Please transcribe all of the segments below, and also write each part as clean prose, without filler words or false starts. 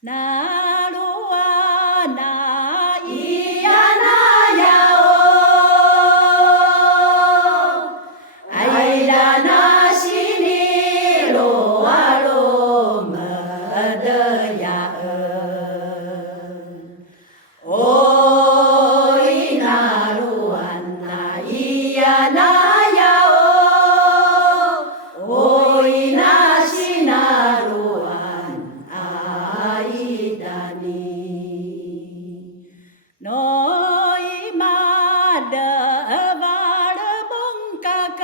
나로와 나이야 나야오 아이라 나시니 로아로 머더야 오이 나로와 나이야 나야오 오이 나시나로한 아이다니 너희 마다바르 몽카카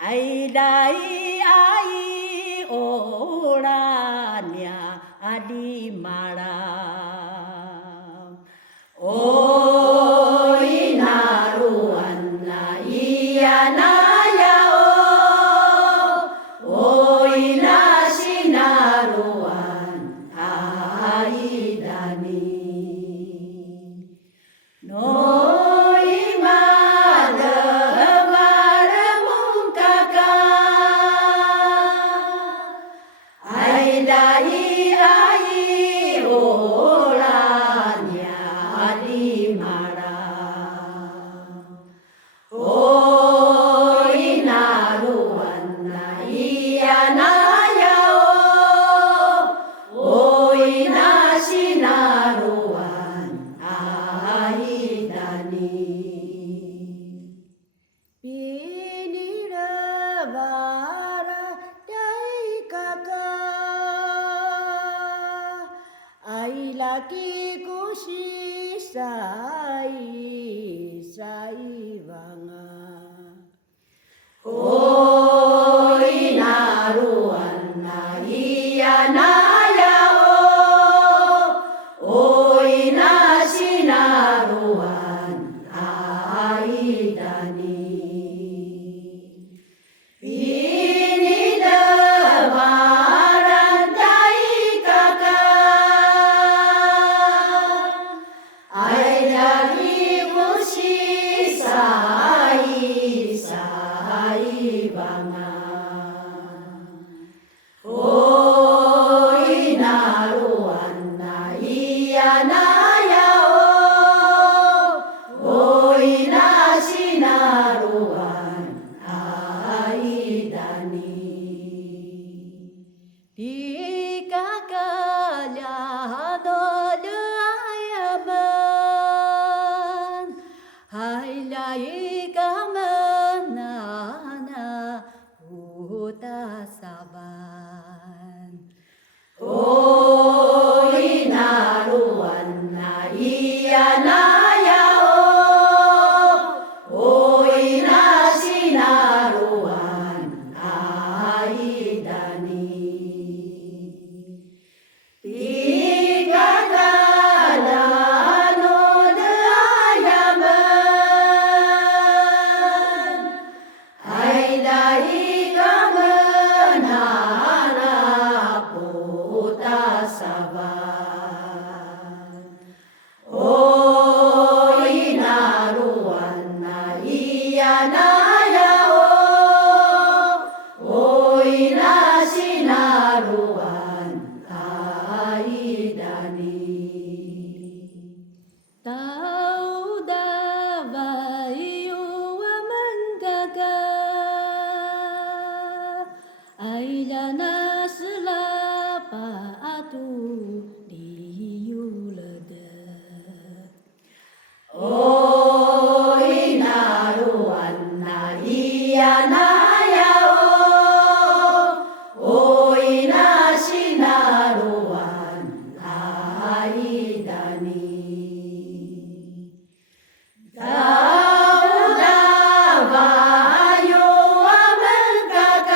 아이다이 아이 오라냐 아디마라 오이 나로한 나이야 나야오 오이 나시나로한 아이다니 너희 마다바르 몽카카 아이다이 아이 오라냐 리마라 오이 나로한 나이야 나야오 오이 나시나로한 아이다니 비니라 바라 야이카카 아이라키 고시 사이 사이방아 오이 나로한 나이야 나야오 오이 나시나로한 아이다니 비니다 바란다이까까 아이다니 고시 사이 사이방아 오이 나로한 나이야 나야오 오이 나시나로한 아이다니 비가가랴 너르아야만 하일라이가만 나나 후다사반 오이 나로한 나이야 나야오 오이 나시나로한 아이다니 비가가라 노드아야만 아이다이가만 하나 보다사반 오이 나로한 나이야 나야오 오이 나시나로한 아이다니 다우다바이오와 만가가 아이라나 슬라바아두 리유르드 오이 나로한 나이야 나야오 오이 나시나로한 아이다니 다우다바요와 만가가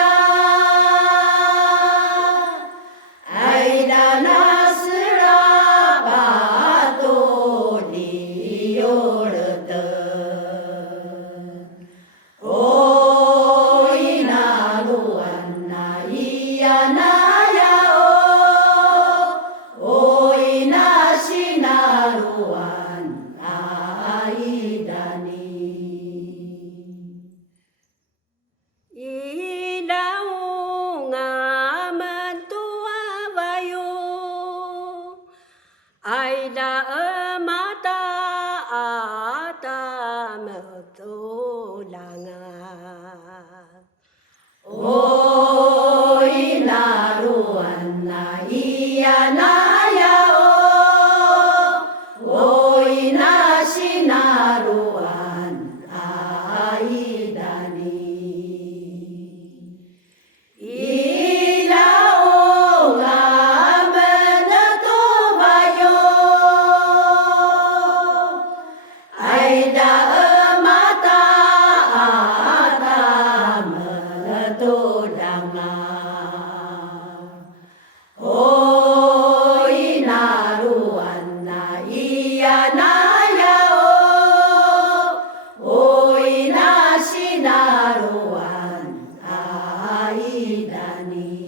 Oi naruan na iya na yao. Oi na sinaruan aidani. Ilao nga beneto bayo. Aida mata ata meneto danga. Oi naruan na iya na yao. Oi na sinaruan aidani.